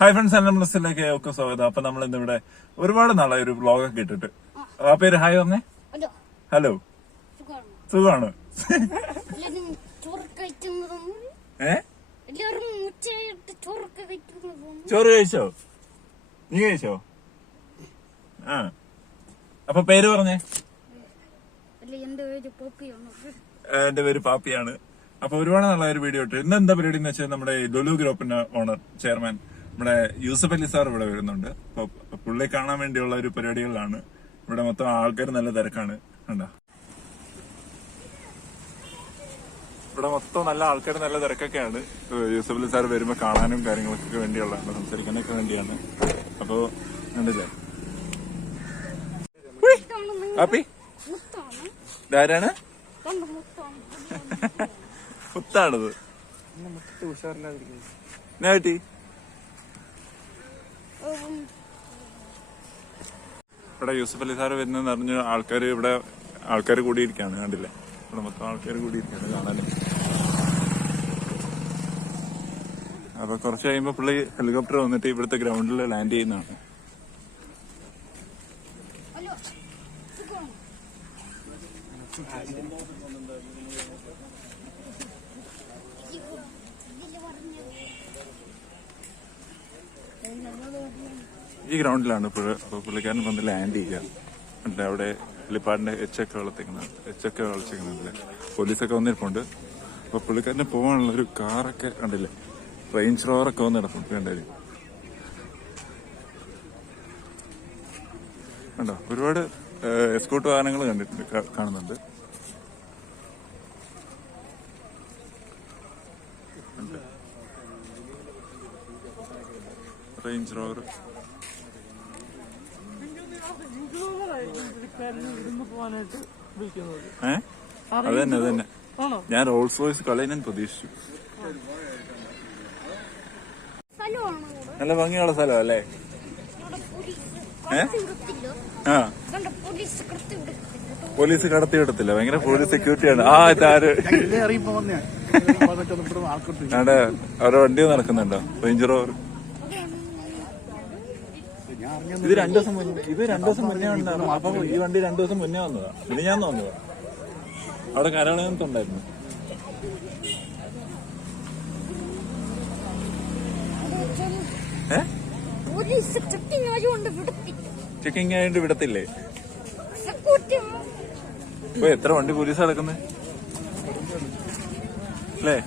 Hi friends, എന്റെ മനസ്സിലേക്ക് ഒക്കെ സ്വാഗതം. അപ്പൊ നമ്മൾ ഇന്നിവിടെ ഒരുപാട് നാളെ ഒരു വ്ളോഗൊക്കെ ഇട്ടിട്ട് ആ പേര് ഹായ് പറഞ്ഞേ. ഹലോ, സുഖമാണ്. ചോറ് കഴിച്ചോ? നീ കഴിച്ചോ? ആ, അപ്പൊ പേര് പറഞ്ഞേ. എന്റെ പേര് പാപ്പിയാണ്. അപ്പൊ ഒരുപാട് നാളെ ഒരു വീഡിയോ ഇട്ട്. ഇന്ന് എന്താ പരിപാടി എന്ന് വെച്ചാൽ നമ്മുടെ ലുലു ഗ്രൂപ്പിന്റെ ഓണർ ചെയർമാൻ നമ്മുടെ യൂസഫ് അലി സാർ ഇവിടെ വരുന്നുണ്ട്. അപ്പൊ പുള്ളി കാണാൻ വേണ്ടിയുള്ള ഒരു പരിപാടികളിലാണ്. ഇവിടെ മൊത്തം ആൾക്കാർ നല്ല തിരക്കാണ്. കണ്ടോ, ഇവിടെ മൊത്തം നല്ല ആൾക്കാർ നല്ല തിരക്കൊക്കെയാണ്. യൂസഫ് അലി സാർ വരുമ്പോ കാണാനും കാര്യങ്ങൾക്കൊക്കെ വേണ്ടിയുള്ളതാണ്, സംസാരിക്കാനൊക്കെ വേണ്ടിയാണ്. അപ്പൊ കണ്ടില്ലേ ഹാപ്പി ഇതാരാണ്? മുത്താണത്. പറ്റി ഇവിടെ യൂസഫ് അലി സാറ് വരുന്നെന്ന് അറിഞ്ഞ് ആൾക്കാർ കൂടിയിരിക്കാണ്. കണ്ടില്ലേ, ഇവിടെ മൊത്തം ആൾക്കാർ കൂടിയിരിക്കാണ് കാണാൻ. അപ്പൊ കുറച്ച് കഴിയുമ്പോ പുള്ളി ഹെലികോപ്റ്റർ വന്നിട്ട് ഇവിടുത്തെ ഗ്രൗണ്ടിൽ ലാൻഡ് ചെയ്യുന്നതാണ്. ഈ ഗ്രൗണ്ടിലാണ് പുള്ളിക്കാരൻ വന്ന് ലാൻഡ് ചെയ്യുക. എന്നിട്ട് അവിടെ ഹെലിപ്പാഡിന്റെ എച്ചൊക്കെ കളിച്ചിരിക്കുന്നുണ്ട്. പോലീസൊക്കെ വന്നിരിപ്പുണ്ട്. അപ്പൊ പുള്ളിക്കാരന് പോകാനുള്ള ഒരു കാറൊക്കെ കണ്ടില്ലേ, റേഞ്ച് റോവറൊക്കെ വന്ന് കിടപ്പുണ്ട്. കണ്ടാലും കണ്ടോ, ഒരുപാട് എസ്കോർട്ട് വാഹനങ്ങൾ കാണുന്നുണ്ട്. റേഞ്ച് റോവർ അതന്നെ ഞാൻ റോൾസ് റോയ്സ് കളയാൻ പ്രതീക്ഷിച്ചു. നല്ല ഭംഗിയുള്ള സ്ഥലം അല്ലേ? ആ, പോലീസ് കടത്തി വിടത്തില്ല, ഭയങ്കര പോലീസ് സെക്യൂരിറ്റിയാണ്. ആ, ഇതാര് അവിടെ അവരുടെ വണ്ടി നടക്കുന്നുണ്ടോ? Range rover. ഇത് രണ്ടു ദിവസം മുന്നേ ഉണ്ടായിരുന്നു. അപ്പൊ ഈ വണ്ടി 2 ദിവസം മുന്നേ വന്നതാ. ഇനി ഞാൻ തോന്നുക അവിടെ കരാളത്തുണ്ടായിരുന്നു. ചെക്കിങ് ആയിട്ട് വിടത്തില്ലേ? ഇപ്പൊ എത്ര വണ്ടി പോലീസ് നടക്കുന്നത് അല്ലേ?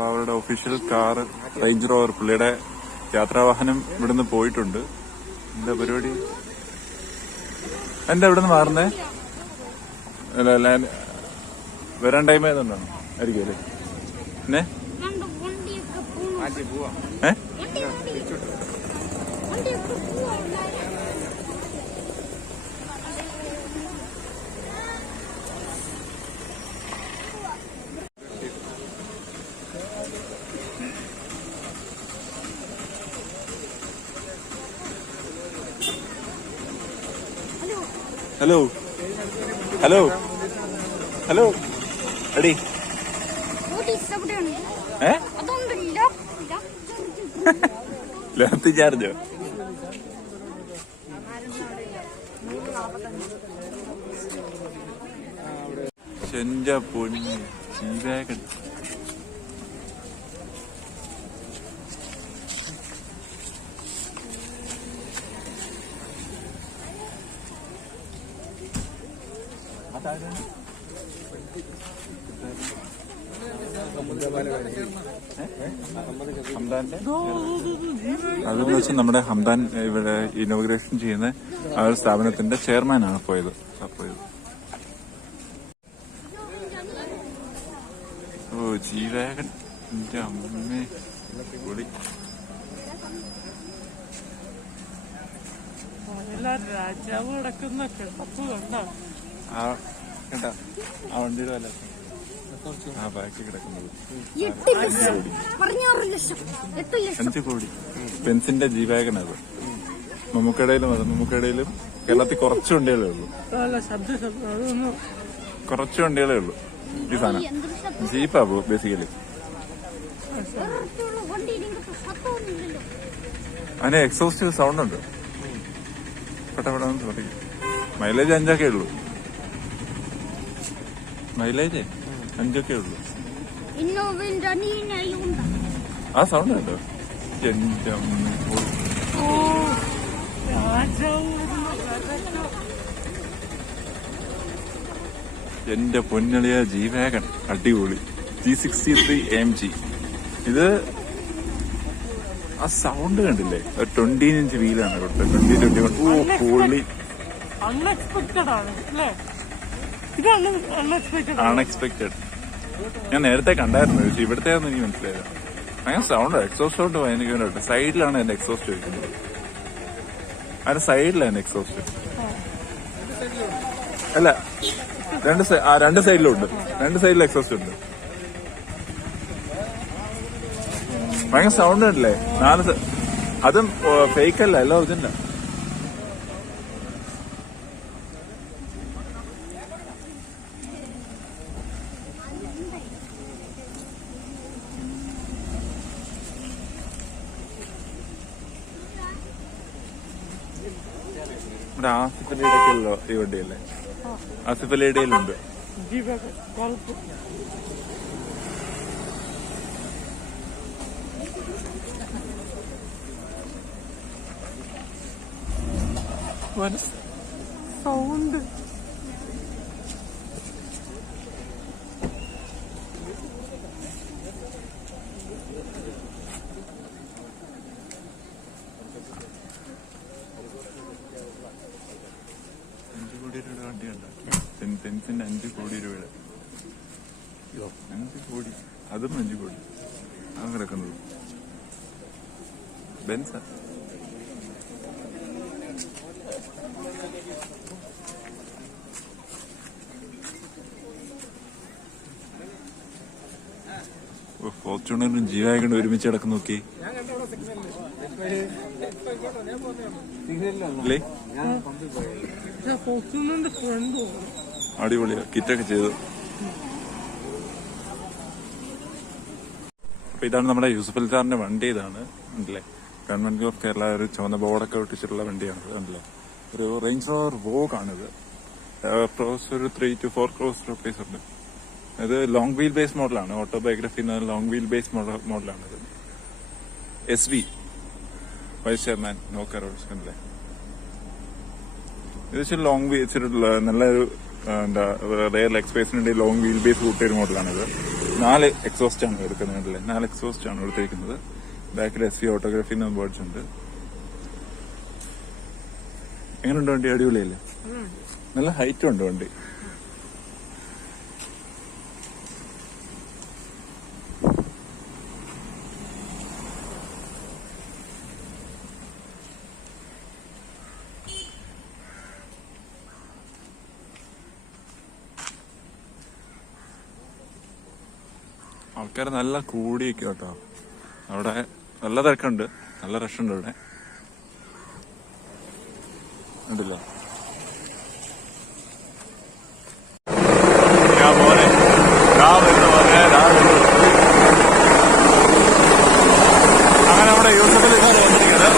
അപ്പൊ അവരുടെ ഒഫീഷ്യൽ കാർ റേഞ്ച് റോവർ, പുള്ളിയുടെ യാത്രാവാഹനം ഇവിടുന്ന് പോയിട്ടുണ്ട്. എന്താ പരിപാടി? എന്താ ഇവിടുന്ന് മാറുന്നേ? വരാൻ ടൈം ആയതുകൊണ്ടാണ് ആയിരിക്കും അല്ലേ? പിന്നെ ഹലോ ഹലോ ഹലോ എടി ലാത്തി ചാർജോ? ചെഞ്ച പൊന്നി ജീവാകൻ. അതെന്ന് വെച്ചാൽ നമ്മുടെ ഹംദാൻ ഇവിടെ ഇനോഗ്രേഷൻ ചെയ്യുന്ന ആ ഒരു സ്ഥാപനത്തിന്റെ ചെയർമാനാണ് പോയത്. ഓ, ജീവാകൻ, എന്റെ അമ്മേ, പൊളി. രാജാവ് കിടക്കുന്ന കിടപ്പ് കണ്ടോ? കേട്ടാ ആ വണ്ടിയുടെ വല്ല ആ ബാക്കി കിടക്കുന്നത് 5 കോടി. പെൻസിന്റെ ജീവാകൻ അത്. മമ്മൂക്കടയിലും കേരളത്തിൽ കുറച്ച് വണ്ടികളേ ഉള്ളൂ, അല്ല ശബ്ദം അതൊന്നും കുറച്ച് വണ്ടികളേ ഉള്ളൂ ഈ സാധനം. ജീപ്പാ ബേസിക്കലി. അതിന് എക്സോസ്റ്റ് സൗണ്ട് ഉണ്ട്. പെട്ടെന്ന് പറയും. മൈലേജ് 5 ഉള്ളൂ. മൈലേജ് 5 ഉള്ളൂ. ആ സൗണ്ട് ഉണ്ടോ? എന്റെ പൊന്നളിയ ജി വാഗൺ അടിപൊളി. G63 AMG. ഇത് ആ സൗണ്ട് കണ്ടില്ലേ? 20-inch വീലാണ്. 20-21. ഓ പൊളി. അൺഎക്സ്പെക്ടഡ് ആണ് അല്ലേ? ഇത് അൺഎക്സ്പെക്ടഡ്. ഞാൻ നേരത്തെ കണ്ടായിരുന്നു, പക്ഷെ ഇവിടുത്തെ ഒന്നും എനിക്ക് മനസ്സിലായില്ല. അങ്ങനെ സൗണ്ട്, എക്സോസ്റ്റ് സൗണ്ട് ഭയങ്കരമായിട്ട്. സൈഡിലാണ് എന്റെ എക്സോസ്റ്റ് വെക്കുന്നത്. അതിന്റെ സൈഡിലാണ് എന്റെ എക്സോസ്റ്റ്. അല്ല, രണ്ട് സൈഡിലും ഉണ്ട്. 2 സൈഡിലും എക്സോസ്റ്റ് ഉണ്ട്. ഭയങ്കര സൗണ്ട് ഉണ്ടല്ലേ? 4 അതും ഫേക്ക് അല്ല, എല്ലാം ഒറിജിനലാ. നമ്മുടെ ആസിഫ് അലിയുടെയൊക്കെയല്ലോ ഈ വണ്ടിയല്ലേ? ആസിഫ് അലിയുടെയിലുണ്ട്. സൗണ്ട് ബെൻസിന്റെ 5 കോടി രൂപയുടെ. 5 കോടി, അതും 5 കോടി ആ കിടക്കുന്നത് ബെൻസാ. ഫോർച്യൂണറും ജി വാഗണും ഒരുമിച്ച് കിടക്കുന്ന നോക്കി. അടിപൊളിയാ, കിറ്റൊക്കെ ചെയ്തു. അപ്പൊ ഇതാണ് നമ്മുടെ യൂസഫ് അലി സാറിന്റെ വണ്ടി. ഇതാണ് ഉണ്ടല്ലേ, ഗവൺമെന്റ് ഓഫ് കേരള ഒരു ചുവന്ന ബോർഡൊക്കെ ഒട്ടിച്ചിട്ടുള്ള വണ്ടിയാണ്. ഉണ്ടല്ലേ, ഒരു റേഞ്ച് റോവർ വോഗ് ആണിത്. ഒരു 3 to 4 crores rupees ഉണ്ട്. ഇത് ലോങ് വീൽ ബേസ് മോഡലാണ്. ഓട്ടോബയോഗ്രഫി ലോങ് വീൽ ബേസ് മോഡലാണിത്. SV വൈസ് ചെയർമാൻ നോ കരോൾസ്. അല്ലേ, ഇത് വെച്ചാൽ ലോങ് വീൽ നല്ലൊരു എന്താ റെയർ ലെഗ് സ്പേസിനുണ്ട്. ലോങ് വീൽ ബേസ് കൂട്ടിയൊരു മോഡലാണിത്. 4 എക്സോസ്റ്റ് ആണ് എടുക്കുന്നത്. 4 എക്സോസ്റ്റ് ആണ് എടുത്തിരിക്കുന്നത്. ബാക്കിൽ SV ഓട്ടോഗ്രാഫി ബോർഡ്സ് ഉണ്ട്. എങ്ങനെയുണ്ട് വണ്ടി? അടിപൊളിയല്ലേ? നല്ല ഹൈറ്റും ഉണ്ട് വണ്ടി. ആൾക്കാർ നല്ല കൂടിയൊക്കെ കേട്ടോ. അവിടെ നല്ല തിരക്കുണ്ട്, നല്ല റഷുണ്ട് ഇവിടെ. ഉണ്ടല്ലോ. അങ്ങനെ നമ്മുടെ യൂസഫ് അലി സാർ വന്നിരിക്കുന്നത്.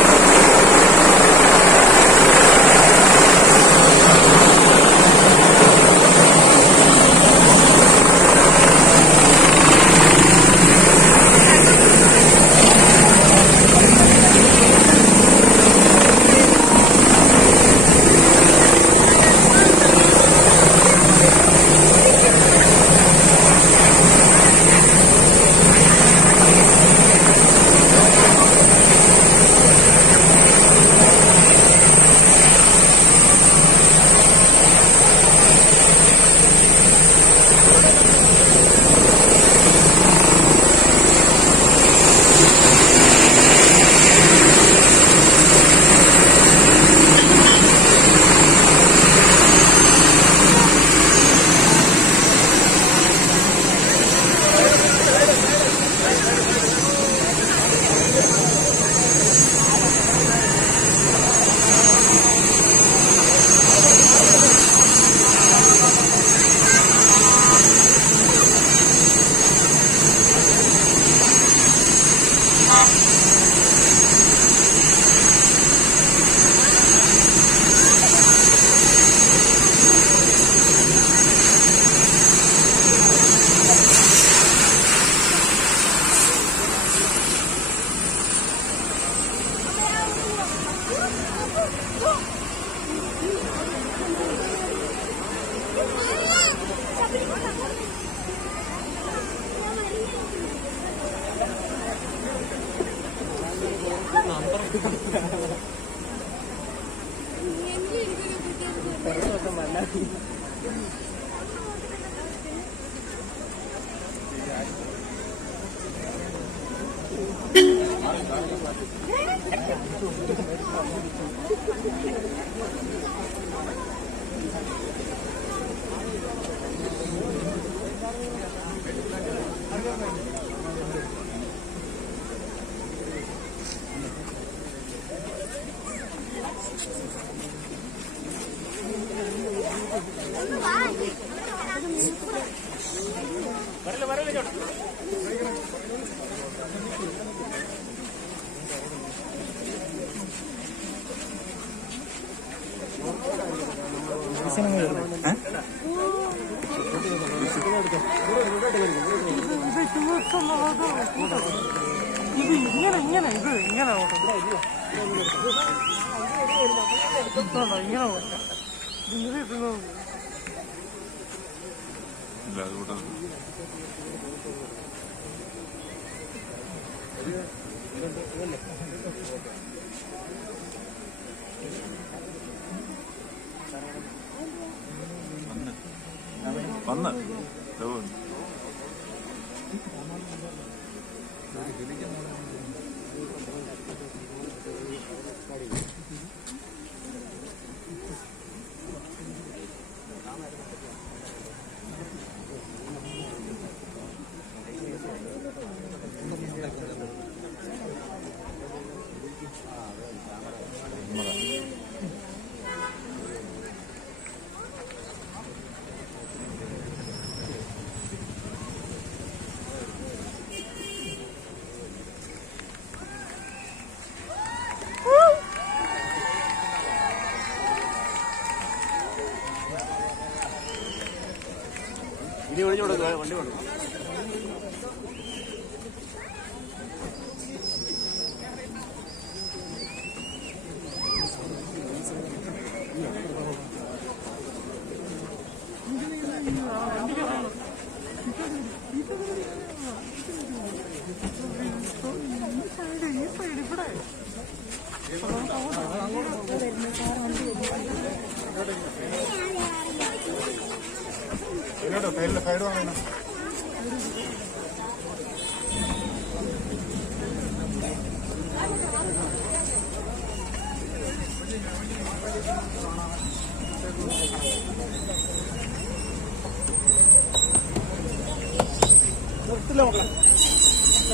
ഇത് ഇങ്ങനെ ഇങ്ങനെ ഓട്ടം ഇങ്ങനെ ഓട്ടം ഇങ്ങനെ ഇട്ടുന്നത് വന്ന് ഇനി വിളിച്ചു കൊടുക്കുക വണ്ടി കൊടുക്കും. സൈഡ് വാങ്ങണം.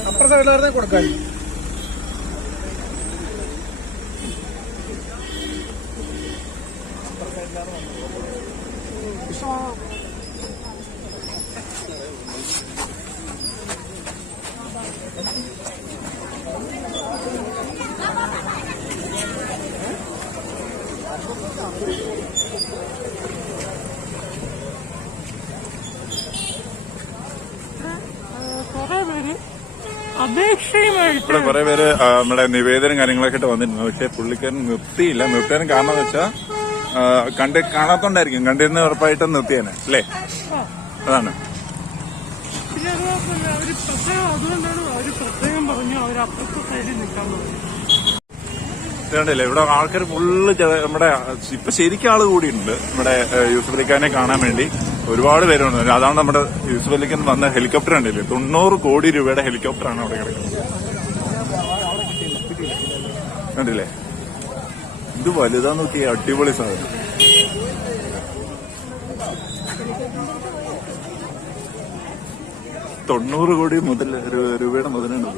അപ്പുറ സൈഡിലായിരുന്നേ കൊടുക്കാൻ. ഇവിടെ കുറെ പേര് നമ്മുടെ നിവേദനം കാര്യങ്ങളൊക്കെ ആയിട്ട് വന്നിരുന്നു. പക്ഷെ പുള്ളിക്കാരൻ നിർത്തിയില്ല. നിർത്താനും കാരണം എന്ന് വെച്ചാൽ കാണാത്തോണ്ടായിരിക്കും. കണ്ടിരുന്ന ഉറപ്പായിട്ടും നിർത്തിയേനെ അല്ലേ? അതാണ്. അതുകൊണ്ടാണ് അവര് പ്രത്യേകം പറഞ്ഞു അവർ അപ്പുറത്തെ സൈഡിൽ നിൽക്കാൻ പറഞ്ഞു. ഇതുണ്ടല്ലേ ഇവിടെ ആൾക്കാർ ഫുള്ള് നമ്മുടെ ഇപ്പൊ ശരിക്കും ആള് കൂടിയിട്ടുണ്ട്. നമ്മുടെ യൂസഫ് അലിഖാനെ കാണാൻ വേണ്ടി ഒരുപാട് പേരുണ്ട്. അതാണ് നമ്മുടെ യൂസഫ് അലിഖാൻ വന്ന ഹെലികോപ്റ്റർ ഉണ്ടല്ലേ, 90 കോടി രൂപയുടെ ഹെലികോപ്റ്ററാണ് അവിടെ കിടക്കുന്നത്. കണ്ടില്ലേ ഇത് വലുതാ നോക്കി, അടിപൊളി സാധനം. $90 കോടി രൂപയുടെ മുതലുണ്ട്.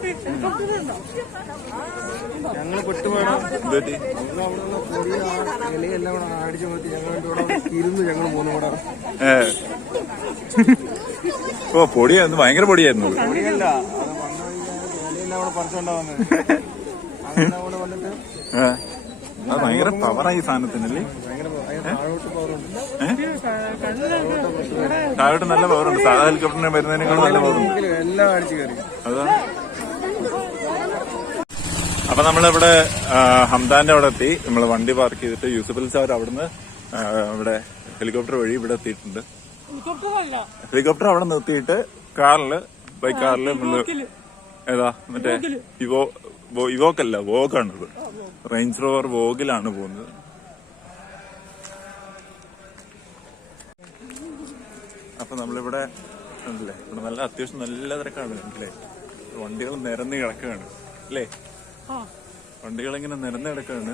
ഞങ്ങൾ പെട്ടുപോയണം. എന്തുപറ്റി? ഇലയെല്ലാം കൂടെ അടിച്ചു മാറ്റി ഞങ്ങൾ ഇരുന്ന് ഞങ്ങൾ മൂന്നും കൂടെ. ഓ പൊടിയായിരുന്നു, ഭയങ്കര പൊടിയായിരുന്നു. പൊടിയല്ല, അത് വന്നു കഴിഞ്ഞാൽ ഇലയെല്ലാം കൂടെ പറിച്ചോണ്ടാവുന്നത്. അങ്ങനെ കൂടെ വന്നിട്ട് അത് ഭയങ്കര പവറായി സാധനത്തിനല്ലേ. താഴോട്ട് പവറുണ്ട്. താഴോട്ട് നല്ല പവറുണ്ട്. സാധാ ഹെലികോപ്റ്ററിന് വരുന്നതിനേക്കാൾ നല്ല പവറുണ്ട്. എല്ലാം അടിച്ചു കയറി. അതാ. അപ്പൊ നമ്മളിവിടെ ഹംദാന്റെ അവിടെ എത്തി. നമ്മള് വണ്ടി പാർക്ക് ചെയ്തിട്ട് യൂസഫ് അലി സാർ അവിടുന്ന് ഇവിടെ ഹെലികോപ്റ്റർ വഴി ഇവിടെ എത്തിയിട്ടുണ്ട്. ഹെലികോപ്റ്ററല്ല, ഹെലികോപ്റ്റർ അവിടെ നിർത്തിയിട്ട് ബൈ കാറില് ഏതാ മറ്റേ ഇവോക്കല്ല, വോഗാണിത്. റേഞ്ച് റോവർ വോഗിലാണ് പോകുന്നത്. അപ്പൊ നമ്മളിവിടെ ഉണ്ടല്ലേ, ഇവിടെ നല്ല അത്യാവശ്യം നല്ല തിരക്കാണ് അല്ലേ. വണ്ടികൾ നിരന്ന് കിടക്കുകയാണ് അല്ലേ, വണ്ടികളിങ്ങനെ നിരന്ന് കിടക്കുകയാണ്.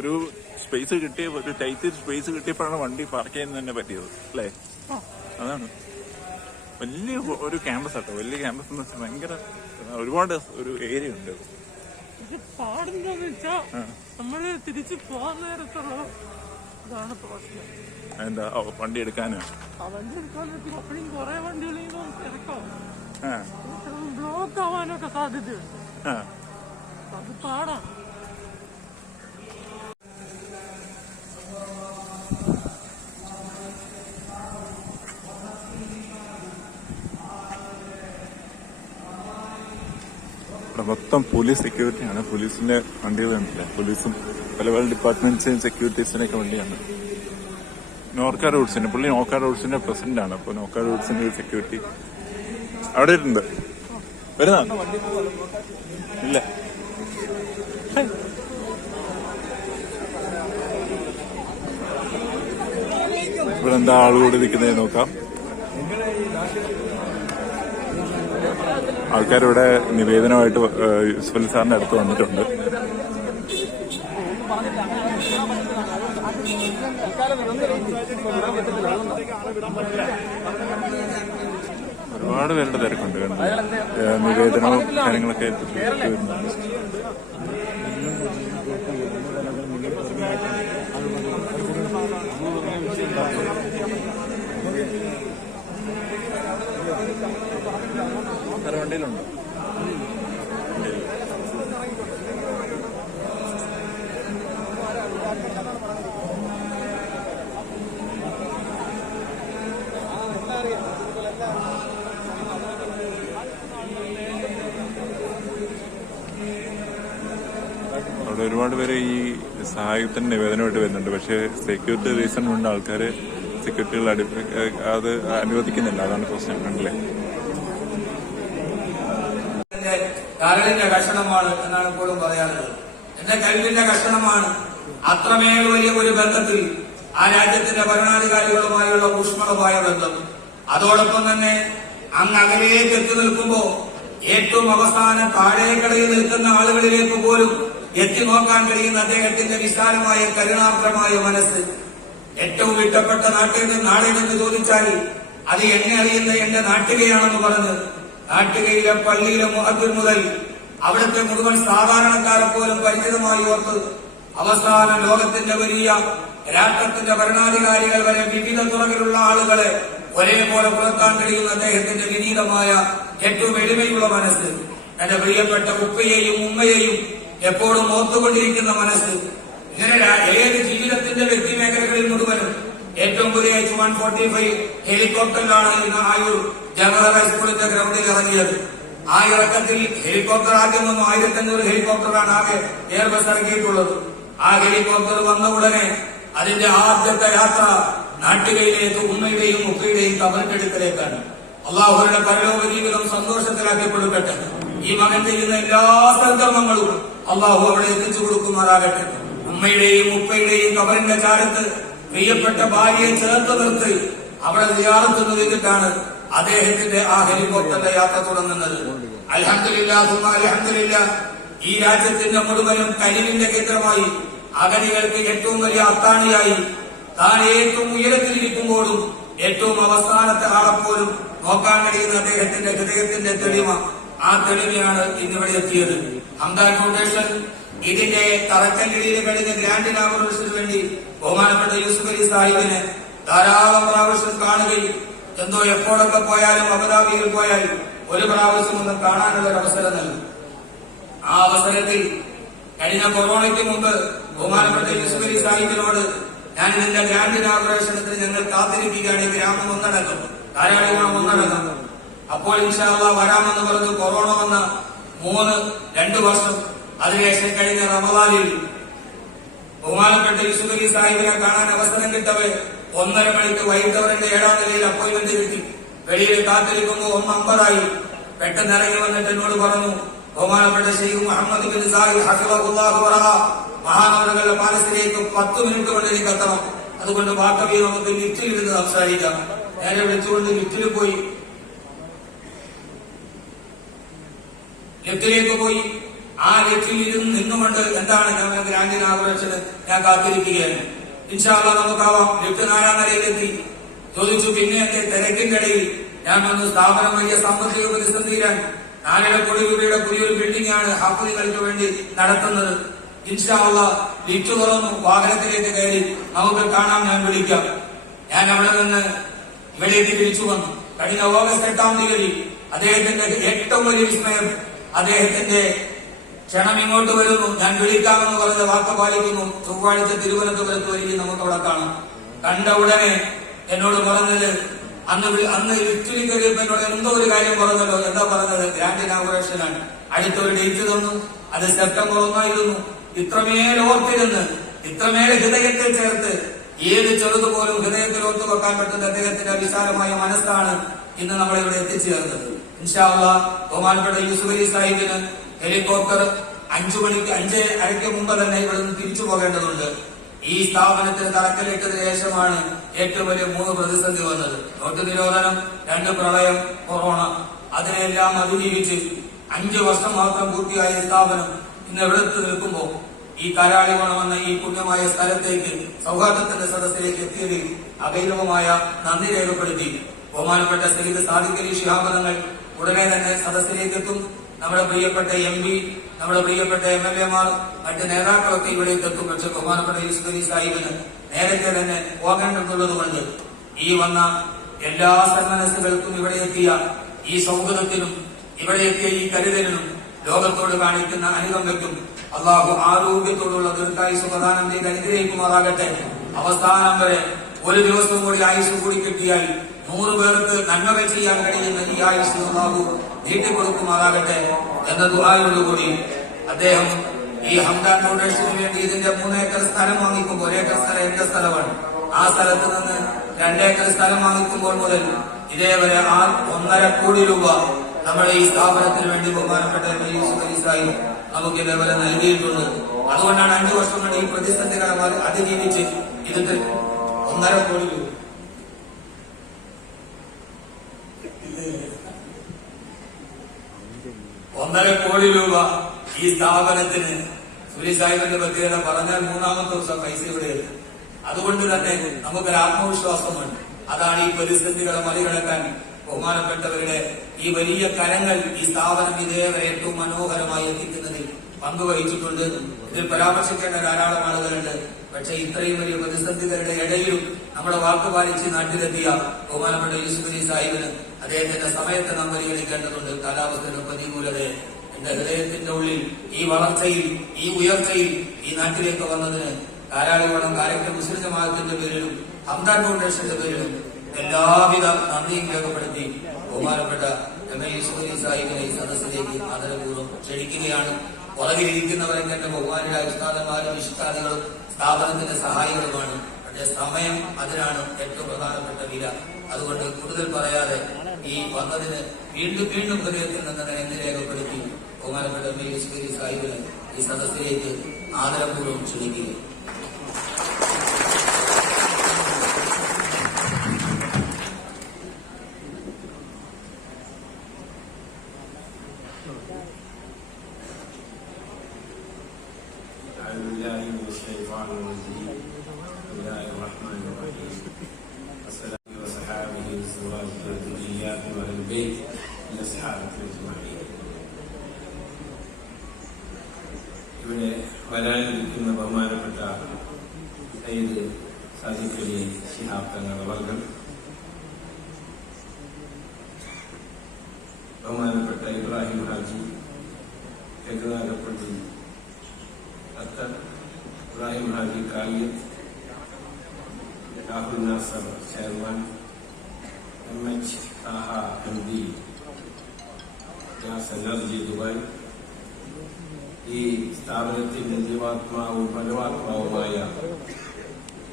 ഒരു സ്പേസ് കിട്ടിയ ഒരു ടൈറ്റ് സ്പേസ് കിട്ടിയപ്പോഴാണ് വണ്ടി പാർക്ക് ചെയ്യുന്നത് തന്നെ പറ്റിയത് അല്ലേ. അതാണ് വലിയ ഒരു ക്യാമ്പസ് ആട്ടോ, വലിയ ക്യാമ്പസ് എന്ന് വെച്ചാൽ ഭയങ്കര ഒരുപാട് ഒരു ഏരിയ ഉണ്ട്. പാടുന്നതെന്ന് വെച്ചാ നമ്മള് തിരിച്ച് പോകാൻ നേരത്തുള്ള ഇതാണ് പ്രശ്നം. എന്താ വണ്ടി എടുക്കാനോ? വണ്ടി എടുക്കാൻ അപ്പോഴും കുറെ വണ്ടികളിങ്ങനെ തിരക്കാവും, ബ്ലോക്ക് ആവാനൊക്കെ സാധ്യതയുണ്ട്. അത് പാടാം. മൊത്തം പോലീസ് സെക്യൂരിറ്റിയാണ്. പോലീസിന്റെ വണ്ടികളുണ്ടല്ലേ, പോലീസും പല പല ഡിപ്പാർട്ട്മെന്റ്സിനും സെക്യൂരിറ്റീസിനൊക്കെ വണ്ടിയാണ്. നോർക്ക റൂട്ട്സിന്റെ പുള്ളി നോർക്ക റൂട്ട്സിന്റെ പ്രസിഡന്റ് ആണ്. അപ്പൊ നോർക്ക റൂട്ട്സിന്റെ ഒരു സെക്യൂരിറ്റി അവിടെ ഉണ്ട്. വരുന്ന ഇല്ല, ഇവിടെ എന്താ ആളുകൂടി നിൽക്കുന്നത് നോക്കാം. ആൾക്കാരിവിടെ നിവേദനമായിട്ട് യൂസഫ് അലി സാറിന്റെ അടുത്ത് വന്നിട്ടുണ്ട്. ഒരുപാട് പേരുടെ തിരക്കുണ്ട്, നിവേദനവും കാര്യങ്ങളൊക്കെ വണ്ടിയിലുണ്ട്. അവിടെ ഒരുപാട് പേര് ഈ സഹായത്തിന് നിവേദനമായിട്ട് വരുന്നുണ്ട്. പക്ഷെ സെക്യൂരിറ്റി റീസൺ കൊണ്ട് ആൾക്കാര് സെക്യൂരിറ്റികൾ അത് അനുവദിക്കുന്നില്ല. അതാണ് പ്രശ്നം. കണ്ടില്ലേ, കരളിന്റെ കഷണമാണ് എന്നാണ് ഇപ്പോഴും പറയാറുള്ളത്. എന്റെ കരളിന്റെ കഷണമാണ്. അത്രമേൽ വലിയ ഒരു ബന്ധത്തിൽ ആ രാജ്യത്തിന്റെ ഭരണാധികാരികളുമായുള്ള ഊഷ്മളമായ ബന്ധം. അതോടൊപ്പം തന്നെ അങ്ങ് അകലേക്ക് എത്തി നിൽക്കുമ്പോ ഏറ്റവും അവസാനം താഴേക്കടയിൽ നിൽക്കുന്ന ആളുകളിലേക്ക് പോലും എത്തി നോക്കാൻ കഴിയുന്ന അദ്ദേഹത്തിന്റെ വിശാലമായ കരുണാർദ്രമായ മനസ്സ്. ഏറ്റവും ഇഷ്ടപ്പെട്ട നാടിൽ നിന്ന് ചോദിച്ചാൽ അത് എന്നെ അറിയുന്ന എന്റെ നാട്ടികയാണെന്ന് പറഞ്ഞ് നാട്ടികയിലെ പള്ളിയിലെ മുഅദ്ദിൻ മുതൽ അവിടുത്തെ മുഴുവൻ സാധാരണക്കാരെ പോലും പരിചിതമായി ഓർത്ത് അവസാന ലോകത്തിന്റെ വലിയ രാഷ്ട്രത്തിന്റെ ഭരണാധികാരികൾ വരെ വിവിധ തുറകളിലുള്ള ആളുകളെ ഒരേപോലെ പുലർത്താൻ കഴിയുന്ന അദ്ദേഹത്തിന്റെ വിനീതമായ ഏറ്റവും എളിമയുള്ള മനസ്സ്, എന്റെ പ്രിയപ്പെട്ട ഉപ്പയെയും ഉമ്മയെയും എപ്പോഴും ഓർത്തുകൊണ്ടിരിക്കുന്ന മനസ്സ്. ഇങ്ങനെ ഏത് ജീവിതത്തിന്റെ വ്യക്തി മേഖലകളിൽ മുഴുവനും ഏറ്റവും പുതിയ H-145 ഹെലികോപ്റ്ററിലാണ് ഇന്ന് ആയൂർ ജനറൽ ഹൈസ്കൂളിന്റെ ഗ്രൗണ്ടിൽ ഇറങ്ങിയത്. ആ ഇറക്കത്തിൽ ഹെലികോപ്റ്റർ ആദ്യം വന്നു. 1500 ഹെലികോപ്റ്ററാണ് ആകെ എയർബസ് ഇറക്കിയിട്ടുള്ളത്. ആ ഹെലികോപ്റ്റർ വന്ന ഉടനെ അതിന്റെ ആദ്യത്തെ യാത്ര നാട്ടികയിലേക്ക് ഉമ്മയുടെയും ഉപ്പയുടെയും കബറിനടുക്കലേക്കാണ്. അള്ളാഹുവിന്റെ പരലോക ജീവിതം സന്തോഷത്തിലാക്കി കൊടുക്കട്ടെ. ഈ മകൻ ചെയ്യുന്ന എല്ലാ സൽക്കർമ്മങ്ങളും അള്ളാഹു അവിടെ എത്തിച്ചു കൊടുക്കുമാറാകട്ടെ. ഉമ്മയുടെയും ഉപ്പയുടെയും കബറിന്റെ ചാരത്ത് പ്രിയപ്പെട്ട ഭാര്യയെ ചേർത്ത് നിർത്തി അവിടെ സിയാറത്ത് ചെയ്തിട്ടാണ് അദ്ദേഹത്തിന്റെ ആ ഹെലികോപ്റ്ററിന്റെ യാത്ര തുടങ്ങുന്നത്. അൽഹംദുലില്ലാഹ് അൽഹംദുലില്ലാഹ്. ഈ രാജ്യത്തിന്റെ മുഴുവനും കനിവിന്റെ കേന്ദ്രമായി, അഗതികൾക്ക് ഏറ്റവും വലിയ അത്താണിയായി, താൻ ഏറ്റവും ഉയരത്തിലിരിക്കുമ്പോഴും ഏറ്റവും അവസാനത്തെ ആളെപ്പോലും നോക്കാൻ കഴിയുന്ന അദ്ദേഹത്തിന്റെ ഹൃദയത്തിന്റെ തെളിമ, ആ തെളിമയാണ് ഇന്നിവിടെ എത്തിയത്. ഹംദാൻ ഫൗണ്ടേഷൻ ഇതിന്റെ തറക്കല്ലിടിയിൽ കഴിഞ്ഞ ഗ്രാൻഡ് ഇനാഗുറേഷന് വേണ്ടി ബഹുമാനപ്പെട്ട യൂസഫ് അലി സാഹിബിനെ ധാരാളം പ്രാവശ്യം കാണുകയും എന്തോ എപ്പോഴൊക്കെ പോയാലും അബുദാബിയിൽ പോയാൽ ഒരു പ്രാവശ്യം ഒന്നും കാണാനുള്ള ഒരു അവസരം നൽകും. ആ അവസരത്തിൽ കഴിഞ്ഞ കൊറോണയ്ക്ക് മുമ്പ് ബഹുമാനപ്പെട്ട യൂസഫ് അലി സാഹിബിനോട് ഞാൻ ഇതിന്റെ ഗ്രാൻഡ് ഇനാഗുറേഷനത്തിന് ഞങ്ങൾ കാത്തിരിക്കുകയാണ്, ഈ ഗ്രാമം ഒന്നടക്കം, ധാരാളം ഒന്നടക്കം. അപ്പോൾ ഇൻഷാ അല്ലാഹ് വരാമെന്ന് പറഞ്ഞു. കൊറോണ വന്ന 2 വർഷം അതിനുശേഷം കഴിഞ്ഞ റമദാനിൽ ബഹുമാനപ്പെട്ട യൂസുഫ് അലി സാഹിബിനെ കാണാൻ അവസരം കിട്ടവേ 1:30 മണിക്ക് വൈകിട്ട് അവരുടെ 7ാം നിലയിൽ അപ്പോയിന്റ്മെന്റ് കിട്ടി. വെളിയിൽ കാത്തിരിക്കുമ്പോൾ 9:50 പെട്ടെന്ന് ഇറങ്ങി വന്നിട്ട് എന്നോട് പറഞ്ഞു, ബഹുമാനപ്പെട്ട ഷെയ്ഖ് മുഹമ്മദ് ബിൻ സാഹിബ് ഹഫിളഹുല്ലാഹു വറഹ മഹാനവറുകളുടെ പാലസിലേക്ക് 10 മിനിറ്റ് കൊണ്ട് എനിക്ക് എത്തണം. അതുകൊണ്ട് വാക്കവി നമുക്ക് ലിഫ്റ്റിൽ ഇരുന്ന് സംസാരിക്കാം. നേരെ വിളിച്ചുകൊണ്ട് ലിഫ്റ്റിലേക്ക് പോയി ആ ലിഫ്റ്റിൽ ഇരുന്ന് നിന്നുകൊണ്ട് എന്താണ് ഞാൻ ഗ്രാൻഡ് ഇനാഗുറേഷന് ഞാൻ കാത്തിരിക്കുകയാണ്. ഇൻഷാ അല്ലാഹ് നമുക്കാവാം. ലിഫ്റ്റ് 4ാം നിലയിലെത്തി. ചോദിച്ചു, പിന്നെ എന്റെ തിരക്കിന്റെ ഇടയിൽ ഞാൻ വന്ന് സ്ഥാപനം വലിയ സാമ്പത്തിക പ്രതിസന്ധിയിലാണ്. 4.5 കോടി രൂപയുടെ പുതിയൊരു ബിൽഡിംഗ് ആണ് ഹാഫിളുകൾക്ക് വേണ്ടി നടത്തുന്നത്. ഇൻഷാ അല്ലാഹ് ലിഫ്റ്റ് തുറന്നു, വാഹനത്തിലേക്ക് കയറി. നമുക്ക് കാണാം, ഞാൻ വിളിക്കാം. ഞാൻ അവിടെ നിന്ന് ഇവിടേക്ക് തിരിച്ചു വന്നു. കഴിഞ്ഞ ഓഗസ്റ്റ് 8ാം തീയതി അദ്ദേഹത്തിന്റെ ഏറ്റവും വലിയ വിസ്മയം, അദ്ദേഹത്തിന്റെ ക്ഷണം ഇങ്ങോട്ട് വരുന്നു, ഞാൻ വിളിക്കാമെന്ന് പറഞ്ഞ വാക്ക് പാലിക്കുന്നു. ചൊവ്വാഴ്ച തിരുവനന്തപുരത്ത് വരികയും നമുക്ക് അവിടെ കാണാം. കണ്ട ഉടനെ എന്നോട് പറഞ്ഞത്, അന്ന് ലിഫ്റ്റിൽ കയറിയപ്പോ എന്നോട് എന്തോ ഒരു കാര്യം പറഞ്ഞല്ലോ. എന്താ പറഞ്ഞത്? ഗ്രാൻഡ് ഇനാഗുറേഷനാണ്. അടുത്തൊരു ഡേറ്റ് തന്നു. അത് സെപ്റ്റംബർ 1 ഇത്രമേൽ ഓർത്തിരുന്ന്, ഇത്രമേൽ ഹൃദയത്തിൽ ചേർത്ത്, ഏത് ചെറുതുപോലും ഹൃദയത്തിൽ ഓർത്തു വെക്കാൻ പറ്റുന്ന അദ്ദേഹത്തിന്റെ വിശാലമായ മനസ്സാണ് ഇന്ന് നമ്മളിവിടെ എത്തിച്ചേർന്നത്. ഇൻഷാ അല്ലാഹ് ബഹുമാനപ്പെട്ട യൂസുഫ് അലി സാഹിബിന് ഹെലികോപ്റ്റർ 5:30 മുമ്പ് തന്നെ ഇവിടെ നിന്ന് തിരിച്ചു പോകേണ്ടതുണ്ട്. ഈ സ്ഥാപനത്തിന് തറക്കല്ലിട്ടതിനു ശേഷമാണ് ഏറ്റവും വലിയ 3 പ്രതിസന്ധി വന്നത്. നോട്ട് നിരോധനം, 2 പ്രളയം, കൊറോണ. അതിനെല്ലാം അതിജീവിച്ച് 5 വർഷം മാത്രം പൂർത്തിയായ സ്ഥാപനം ഇന്ന് എവിടെത്ത് നിൽക്കുമ്പോ ഈ കാരാളികോണമെന്ന ഈ പുണ്യമായ സ്ഥലത്തേക്ക്, സൗഹാർദ്ദത്തിന്റെ സദസ്സിലേക്ക് എത്തിയതിൽ അഗൈരവമായ നന്ദി രേഖപ്പെടുത്തി. ബഹുമാനപ്പെട്ട സയ്യിദ് സാദിഖ് അലി ശിഹാബ് തങ്ങൾ ഉടനെ തന്നെ സദസ്സിലേക്ക് എത്തും. നമ്മുടെ പ്രിയപ്പെട്ട MP, നമ്മുടെ പ്രിയപ്പെട്ട MLA മാർ, മറ്റ് നേതാക്കളൊക്കെ ഇവിടേക്ക് എത്തും. പക്ഷെ ബഹുമാനപ്പെട്ട യൂസുഫ് അലി സാഹിബിന് നേരത്തെ തന്നെ പോകേണ്ടതുള്ളത് കൊണ്ട് ഈ വന്ന എല്ലാ സന്മനസ്സുകൾക്കും ഇവിടെ എത്തിയ ഈ സൗഹൃദത്തിനും ഇവിടെ എത്തിയ ഈ കരുതലിനും ലോകത്തോട് കാണിക്കുന്ന അനുകമ്പയ്ക്കും അള്ളാഹു ആരോഗ്യത്തോടുള്ള ദീർഘായുസ് പ്രദാനം ചെയ്ത് അനുഗ്രഹിക്കുമാറാകട്ടെ. അവസാനം വരെ ഒരു ദിവസം കൂടി ആയുസ് കൂടി കിട്ടിയാൽ 100 പേർക്ക് നന്മകൾ ചെയ്യാൻ കഴിയുന്ന ഈ ആയുസ് അള്ളാഹു നീട്ടിക്കൊടുക്കുമാറാകട്ടെ എന്ന ദുആയോടുകൂടി അദ്ദേഹം ഈ ഹംദാൻ ഫൗണ്ടേഷന് വേണ്ടി ഇതിന്റെ 3 ഏക്കർ സ്ഥലം വാങ്ങിക്കുമ്പോൾ, 1 ഏക്കർ സ്ഥലം എന്റെ സ്ഥലമാണ്, ആ സ്ഥലത്ത് നിന്ന് 2 ഏക്കർ സ്ഥലം വാങ്ങിക്കുമ്പോൾ മുതൽ ഇതേവരെ 1.5 കോടി രൂപ നമ്മുടെ ഈ സ്ഥാപനത്തിന് വേണ്ടി ബഹുമാനപ്പെട്ട യൂസുഫ് അലി സാഹിബ് നമുക്ക് ഇതേപോലെ നൽകിയിട്ടുണ്ട്. അതുകൊണ്ടാണ് 5 വർഷം കൊണ്ട് ഈ പ്രതിസന്ധികളെ അതിജീവിച്ച് ഇത് 1.5 കോടി രൂപ 1.5 കോടി രൂപ ഈ സ്ഥാപനത്തിന് സുലി സാഹിബിന്റെ പ്രത്യേകത പറഞ്ഞാൽ 3ാമത്തെ ദിവസം പൈസ ഇവിടെ. അതുകൊണ്ട് തന്നെ നമുക്കൊരു ആത്മവിശ്വാസമുണ്ട്. അതാണ് ഈ പ്രതിസന്ധികളെ മറികടക്കാൻ ബഹുമാനപ്പെട്ടവരുടെ ഈ വലിയ കരങ്ങൾ ഈ സ്ഥാപനം ഇതേവരെ ഏറ്റവും മനോഹരമായി എത്തിക്കുന്നതിൽ പങ്കുവഹിച്ചിട്ടുണ്ട്. ഇതിൽ പരാമർശിക്കേണ്ട ധാരാളം ആളുകളുണ്ട്. പക്ഷെ ഇത്രയും വലിയ പ്രതിസന്ധികളുടെ ഇടയിലും നമ്മുടെ വാക്ക് പാലിച്ച് നാട്ടിലെത്തിയ ബഹുമാനപ്പെട്ട യൂസുഫ് അലി സാഹിബിന് അദ്ദേഹത്തിന്റെ സമയത്ത് നാം പരിഗണിക്കേണ്ടതുണ്ട്. കാലാവസ്ഥയുടെ പ്രതികൂലതയെ എന്റെ ഹൃദയത്തിന്റെ ഉള്ളിൽ ഈ വളർച്ചയിൽ, ഈ ഉയർച്ചയിൽ, ഈ നാട്ടിലേക്ക് വന്നതിന് കാരാളികോണം കാരക്കൽ മുസ്ലിം ജമാഅത്തിന്റെ പേരിലും ഹംദാൻ ഫൗണ്ടേഷന്റെ പേരിലും എല്ലാവിധ നന്ദിയും രേഖപ്പെടുത്തി ബഹുമാനപ്പെട്ട യൂസുഫ് അലി സാഹിബിനെ ഈ സദസ്സിലേക്ക് ആദരപൂർവ്വം ക്ഷണിക്കുകയാണ്. പുറകിലിരിക്കുന്നവരെ എന്റെ ബഹുമാനിയുടെ ഉസ്താദന്മാരും വിശിഷ്ടാദികളും സ്ഥാപനത്തിന്റെ സഹായികളുമാണ്. പക്ഷേ സമയം അതിനാണ് ഏറ്റവും പ്രധാനപ്പെട്ട വില. അതുകൊണ്ട് കൂടുതൽ പറയാതെ ഈ വന്നതിന് വീണ്ടും ഹൃദയത്തിൽ നിന്ന് നന്ദി രേഖപ്പെടുത്തി ബഹുമാനപ്പെട്ട യൂസുഫ് അലി സാഹിബിനെ ഈ സദസ്സിലേക്ക് ആദരപൂർവ്വം ക്ഷണിക്കുക. ഇവിടെ വരാനിരിക്കുന്ന ബഹുമാനപ്പെട്ട സയ്യിദ് സാദിഖ് അലി ശിഹാബ് തങ്ങൾ അവർ, ബഹുമാനപ്പെട്ട Ibrahim Haji Cherunagappally, doctor Ibrahim Haji Kaliyath, Rahul Nasser chairman, MH Thaha MD gas energy Dubai, ഈ സ്ഥാപനത്തിന്റെ ജീവാത്മാവും പരമാത്മാവുമായ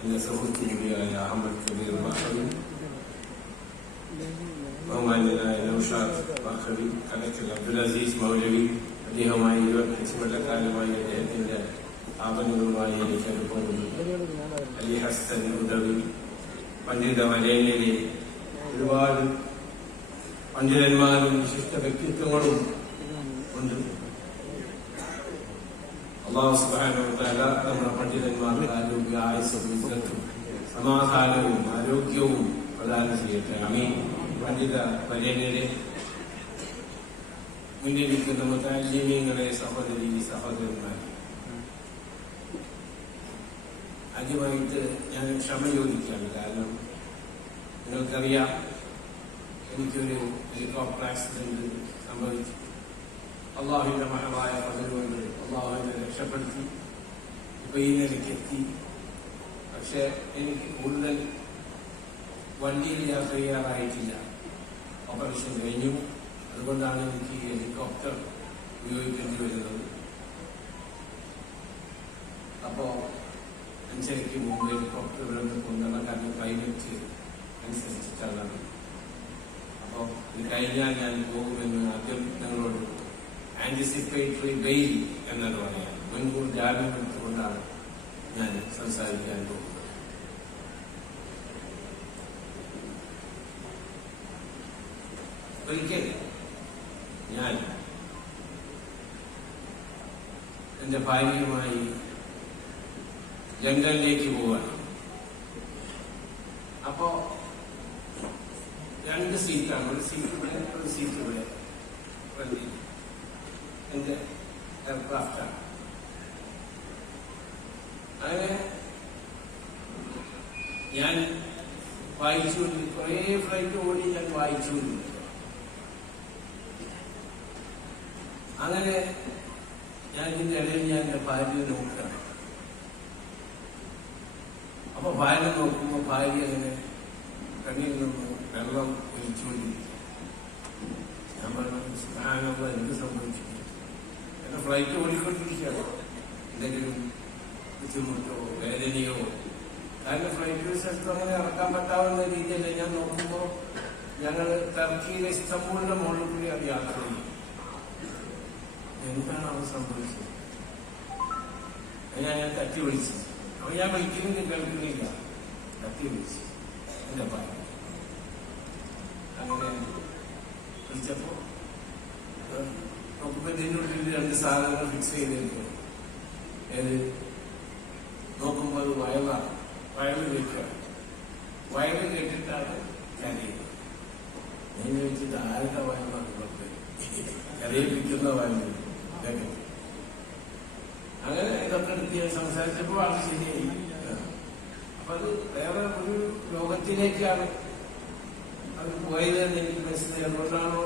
എന്റെ സുഹൃത്തു കൂടിയായ അഹമ്മദ് കബീർ ബഹറി, ബഹുമാന്യനായ നൗഷാദ് ബഹറി, കലക്ടർ അബ്ദുൽ അസീസ് മൗലവി, അദ്ദേഹമായി 25 കൊല്ലക്കാലമായി അദ്ദേഹത്തിന്റെ സ്ഥാപനങ്ങളുമായി എനിക്ക് അനുഭവമുണ്ട്. അലി ഹസ്സൻ ഉദവി, പണ്ഡിത വരേണ്യരെ, ഒരുപാട് പണ്ഡിതന്മാരും വിശിഷ്ട വ്യക്തിത്വങ്ങളും ഉണ്ട്. അല്ലാഹു സുബ്ഹാനഹു വ തആല നമ്മുടെ പണ്ഡിതന്മാർക്ക് ആരോഗ്യ, ആയുസ്സും ഇസ്സത്തും സമാധാനവും ആരോഗ്യവും പ്രദാനം ചെയ്യട്ടെ. ആമീൻ. പണ്ഡിത വരേണ്യരെ, മുന്നിലിരിക്കുന്ന മുതഅല്ലിമീങ്ങളെ, സഹോദരി സഹോദരന്മാരെ, ആദ്യമായിട്ട് ഞാൻ ക്ഷമ ചോദിക്കുകയാണ്. കാരണം നിങ്ങൾക്കറിയാം, എനിക്കൊരു ഹെലികോപ്റ്റർ ആക്സിഡന്റ് സംഭവിച്ചു. അള്ളാഹുവിന്റെ മഹമായ പദവികൊണ്ട് അള്ളാഹുവിനെ രക്ഷപ്പെടുത്തി ഇപ്പൊ ഈ നിലയ്ക്ക് എത്തി. പക്ഷെ എനിക്ക് കൂടുതൽ വണ്ടിയിൽ യാത്ര ചെയ്യാറായിട്ടില്ല. ഓപ്പറേഷൻ കഴിഞ്ഞു. അതുകൊണ്ടാണ് എനിക്ക് ഹെലികോപ്റ്റർ ഉപയോഗിക്കേണ്ടി വരുന്നത്. അപ്പോ 5:30 മുമ്പ് ഹെലികോപ്റ്റർ ഇവിടെ നിന്ന് കൊണ്ടുവന്ന കാരണം ക്ലൈമറ്റ് അനുസരിച്ചിട്ടാണ്. അപ്പോ ഇത് കഴിഞ്ഞാൽ ഞാൻ പോകുമെന്ന് ആദ്യം ഞങ്ങളോട് ആന്റിസിപ്പേറ്ററി ബെയിൽ എന്നത് പറയാം. മുൻകൂർ ജാമ്യം എടുത്തുകൊണ്ടാണ് ഞാൻ സംസാരിക്കാൻ പോകുന്നത്. ഒരിക്കൽ ഞാൻ എന്റെ ഭാര്യയുമായി ലണ്ടനിലേക്ക് പോവാണ്. അപ്പോ 2 സീറ്റാണ്, ഒരു സീറ്റ് ഇവിടെ, ഒരു സീറ്റ് ഇവിടെ. എന്റെ എയർക്രാഫ്റ്റാണ്. അങ്ങനെ ഞാൻ വായിച്ചുകൊണ്ട് കുറെ ഫ്ലൈറ്റ് ഓടി ഞാൻ വായിച്ചുകൊണ്ടിരിക്കുക. അങ്ങനെ ഞാൻ ഇതിന്റെ ഇടയിൽ ഞാൻ എന്റെ ഭാര്യയെ നോക്കുകയാണ്. അപ്പൊ ഭാര്യ നോക്കുമ്പോ ഭാര്യ അങ്ങനെ കണ്ണിൽ നിന്ന് വെള്ളം ഒഴിച്ചുകൊണ്ടിരിക്കുക. ഞാൻ പറഞ്ഞു, സുബ്ഹാനല്ലാഹ്, എന്ത് സംഭവിച്ചു? എന്റെ ഫ്ലൈറ്റ് ഓടിക്കൊണ്ടിരിക്കുകയാണ്. എന്തെങ്കിലും ബുദ്ധിമുട്ടോ വേദനയോ? കാരണം ഫ്ലൈറ്റ് ഒരു സ്ഥലത്ത് അങ്ങനെ ഇറക്കാൻ പറ്റാവുന്ന രീതിയല്ല. ഞാൻ നോക്കുമ്പോ ഞങ്ങൾ ടർക്കിയിലെ ഇസ്തംബൂളിന്റെ മുകളിൽ കൂടി അത് യാത്ര ചെയ്യും. എന്താണ് അവ സംഭവിച്ചത്? ഞാൻ തട്ടി വിളിച്ചു. അപ്പൊ ഞാൻ വിളിക്കുന്നത് കേൾക്കുന്നില്ല. തട്ടി വിളിച്ചു എന്റെ ഭാര്യ. അങ്ങനെ വിളിച്ചപ്പോ നോക്കുമ്പോ ഇതിനുള്ളിൽ 2 സാധനങ്ങൾ ഫിക്സ് ചെയ്തിരിക്കുന്നു. ഏത് നോക്കുമ്പോൾ അത് വയലാണ്. വയല് കേൾക്കുകയാണ്. വയല് കേട്ടിട്ടാണ് കരയുന്നത്. ഞാൻ ചോദിച്ചിട്ട് ആരുടെ വയലാണ്? കരയിപ്പിക്കുന്ന വയല്. അങ്ങനെ ഇതൊക്കെ എടുത്ത് ഞാൻ സംസാരിച്ചപ്പോൾ അത് ശരിയായി. അപ്പൊ അത് വേറെ ഒരു ലോകത്തിലേക്കാണ് അത് പോയതെന്ന് എനിക്ക് മനസ്സിലായി. അതുകൊണ്ടാണോ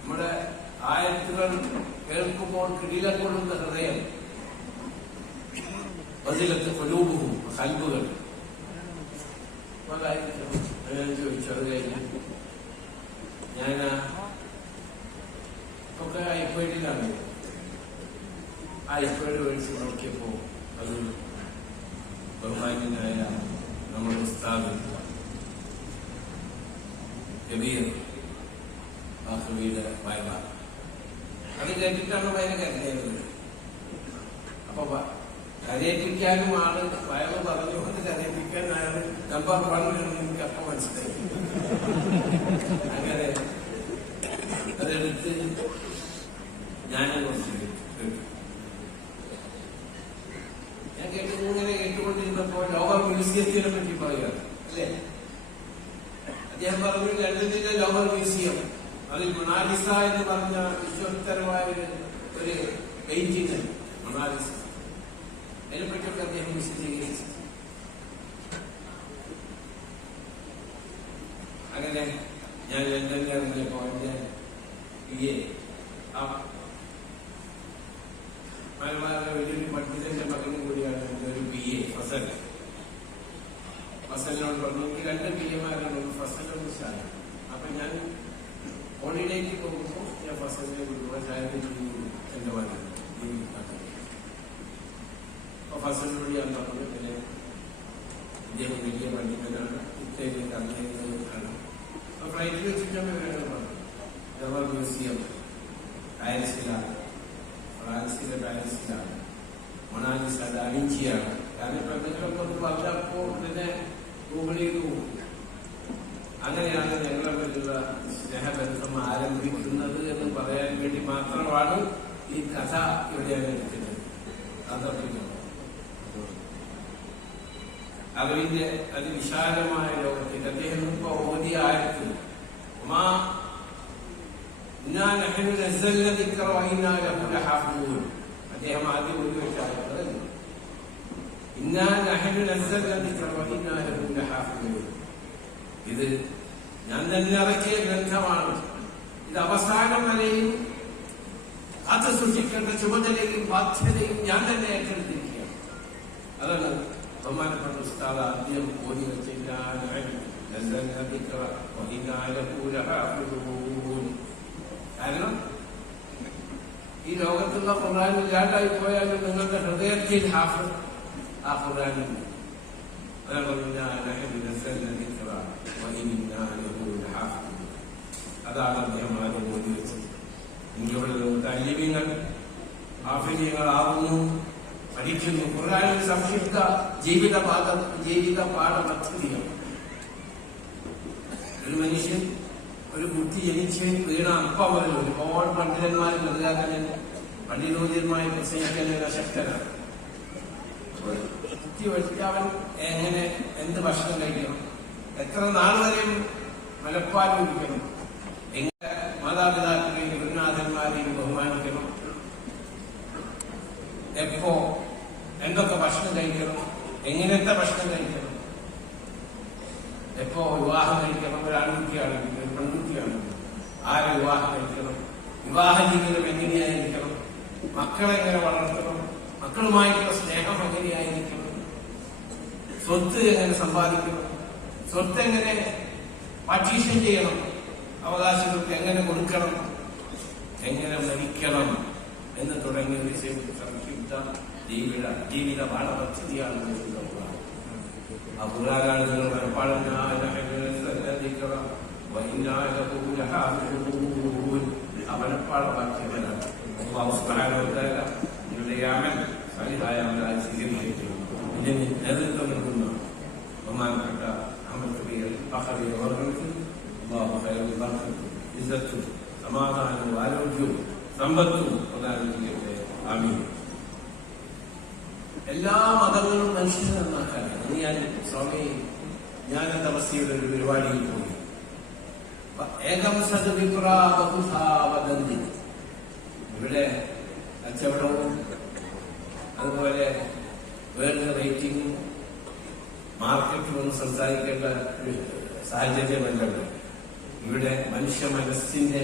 നമ്മുടെ ആയത്തുകൾ കേൾക്കുമ്പോൾ കിടിലം കൊള്ളുന്ന ഹൃദയം, അതിലത്തെ കൊലൂബും കൽബുകൾ ഞാൻ ചോദിച്ചത് കഴിഞ്ഞ് ഞാൻ ഒക്കെ ഐപാഡിലാണ്. ഐപാഡ് മേടിച്ച് നോക്കിയപ്പോ അത് ബഹുമാന്യനായ നമ്മുടെ ഉസ്താദ് കബീർ ബഹറിയുടെ വയലാണ്. അത് കേട്ടിട്ടാണ് വയല കരഞ്ഞത്. അപ്പൊ കരയിപ്പിക്കാനും ആള് വയല് പറഞ്ഞുകൊണ്ട് കരയിപ്പിക്കാൻ അയാൾ നമ്പർ 1 എനിക്ക് അപ്പൊ മനസ്സിലായി. അങ്ങനെ അതെടുത്ത് ഞാൻ കുറച്ച് കേട്ടു. ഞാൻ ഇങ്ങനെ കേട്ടുകൊണ്ടിരുന്നപ്പോ ലോവർ മ്യൂസിയത്തിനെ പറ്റി പറയുക അല്ലേ? അദ്ദേഹം പറഞ്ഞു, ലണ്ടനിലെ ലോവർ മ്യൂസിയം, അതിൽ മൊണാലിസ എന്ന് പറഞ്ഞ വിശ്വോത്തരമായ ഒരു പെയിന്റിംഗ് മൊണാലിസ, അതിനെപ്പറ്റിയൊക്കെ അദ്ദേഹം വിശദീകരിച്ചു. അങ്ങനെ ഞാൻ ലണ്ടനിൽ ഇറങ്ങിയപ്പോ എന്റെ മലബാറിലെ വലിയൊരു പണ്ഡിതന്റെ മകനും കൂടിയാണ് എന്റെ ഒരു BA ഫസൽ. ഫസലിനോട് പറഞ്ഞു, എനിക്ക് 2 BA മാരാണ്, ഫസലും സാധനം. അപ്പൊ ഞാൻ ഹോളിഡേക്ക് പോകുമ്പോൾ ഞാൻ ഫസലിനെ വിടുക ചായത്തിൽ എന്റെ മകൻ അപ്പൊ ഫസലിനോട് ഞാൻ പറഞ്ഞു പിന്നെ ഇദ്ദേഹം വലിയ പണ്ഡിതനാണ് ഇത്തേക്ക് അറിയുന്നതാണ്. അപ്പൊ ഫ്ലൈറ്റിൽ വെച്ചിട്ടാണ് പറഞ്ഞു ജവഹർ മ്യൂസിയം പാരീസിലാണ്, ഫ്രാൻസിലെ പാരീസിലാണ്, മൊണാലിസ ഡാവിഞ്ചിയാണ്. കാരണം ഇപ്പൊ എന്തെങ്കിലുമൊക്കെ പറഞ്ഞപ്പോൾ പിന്നെ ഗൂഗിൾ ചെയ്ത് പോകും. അങ്ങനെയാണ് ഞങ്ങളെ പറ്റിയുള്ള സ്നേഹബന്ധം ആരംഭിക്കുന്നത് എന്ന് പറയാൻ വേണ്ടി മാത്രമാണ് ഈ കഥ ഇവിടെ എടുക്കുന്നത്. അറിവിന്റെ അതിവിശാലമായ ലോകത്തിൽ അദ്ദേഹം ഇപ്പൊ ഓതിയ ആയത്തിൽ അദ്ദേഹം ആദ്യം ഒരു വെച്ചാൽ ഇത് ഞാൻ തന്നെ ഇറക്കിയ ഗ്രന്ഥമാണ്, ഇത് അവസാനം വരെയും കാത്തു സൂക്ഷിക്കേണ്ട ചുമതലയും ബാധ്യതയും ഞാൻ തന്നെ ഏറ്റെടുത്തിരിക്കുകയാണ്. അതാണ് ബഹുമാനപ്പെട്ട ഉസ്താദ് ആദ്യം ഓതി വെച്ചില്ല. കാരണം ഈ ലോകത്തുള്ള ഖുർആൻ ഇല്ലാണ്ടായി പോയാലും നിങ്ങളുടെ ഹൃദയത്തിൽ ഹാഫിദ് ആ ഖുർആനുണ്ട്. അതാണ് അദ്ദേഹം ആദ്യം ഓതി വെച്ചത്. ഇന്ത്യയുടെ താലിബീങ്ങൾ ഹാഫിദീങ്ങളാവുന്നു, പഠിക്കുന്നു. ഖുർആനിൽ സംക്ഷിപ്ത ജീവിത പാഠ പദ്ധതിയാണ്. ഒരു മനുഷ്യൻ ഒരു കുട്ടി ജനിച്ച് വീണ അപ്പം മുതൽ ഒരുപാട് പണ്ഡിതന്മാർ മൃഗാകരൻ പണ്ഡിതോദ്യന്മാരെ പ്രസംഗിക്കാൻ ശക്തനാണ്. കുട്ടി വെച്ചവൻ എങ്ങനെ എന്ത് ഭക്ഷണം കഴിക്കണം, എത്ര നാൾ വരെയും മലപ്പാൽ കുടിക്കണം, എങ്ങനെ മാതാപിതാക്കളെയും ഗുരുനാഥന്മാരെയും ബഹുമാനിക്കണം, എപ്പോ എന്തൊക്കെ ഭക്ഷണം കഴിക്കണം, എങ്ങനത്തെ ഭക്ഷണം കഴിക്കണം, എപ്പോ വിവാഹം കഴിക്കണം, ഒരു ആൺകുട്ടിയാണെങ്കിൽ ഒരു പെൺകുട്ടിയാണെങ്കിൽ ആരെ വിവാഹം കഴിക്കണം, വിവാഹ ജീവിതം എങ്ങനെയായിരിക്കണം, മക്കളെ എങ്ങനെ വളർത്തണം, മക്കളുമായിട്ടുള്ള സ്നേഹം എങ്ങനെയായിരിക്കണം, സ്വത്ത് എങ്ങനെ സമ്പാദിക്കണം, സ്വത്ത് എങ്ങനെ പാർട്ടീഷൻ ചെയ്യണം, അവകാശങ്ങൾക്ക് എങ്ങനെ കൊടുക്കണം, എങ്ങനെ മരിക്കണം എന്ന് തുടങ്ങിയ ഒരു സംക്ഷിപ്ത ജീവിത പാഠപദ്ധതിയാണ് ആ ഖുർആനാണ് നിങ്ങൾ മനപ്പാടമാക്കിയവരാണ്. നിങ്ങളുടെ യാമൻ സഹിതായ അവരായി സ്വീകരിച്ചു. ഇതിന് നേതൃത്വം നൽകുന്ന ബഹുമാനപ്പെട്ട ഇസ്സത്തും സമാധാനവും ആരോഗ്യവും സമ്പത്തും പ്രദാനം ചെയ്യട്ടെ. ആമീൻ. എല്ലാ മതങ്ങളും മനുഷ്യനെ നന്നാക്കാനാണ്. ഞാൻ തപസ്യയുടെ ഒരു പരിപാടിയിൽ പോയി. ഏകം സദ്വിപ്രാവദന്തി, ഇവിടെ കച്ചവടവും അതുപോലെ വേറെ റേറ്റിംഗും മാർക്കറ്റും ഒന്നും സംസാരിക്കേണ്ട ഒരു സാഹചര്യമല്ലല്ലോ. ഇവിടെ മനുഷ്യ മനസ്സിന്റെ